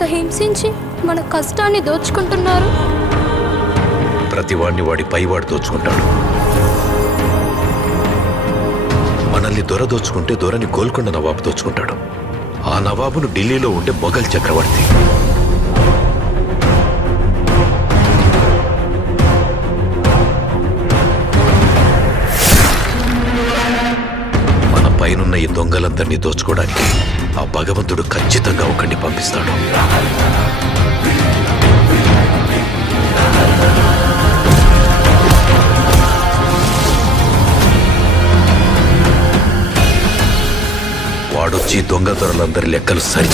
అంత హింసించి మన కష్టాన్ని దోచుకుంటున్నారు? ప్రతివాడిని వాడి పైవాడు దోచుకుంటాడు. మనల్ని దొర దోచుకుంటే దొరని గోల్కొండ నవాబు దోచుకుంటాడు. ఆ నవాబును ఢిల్లీలో ఉండే మొఘల్ చక్రవర్తి. మన పైనున్న ఈ దొంగలందరినీ దోచుకోవడానికి ఆ భగవంతుడు ఖచ్చితంగా ఒకరిని పంపిస్తాడు. వాడొచ్చి దొంగ దొరలందరి లెక్కలు సరి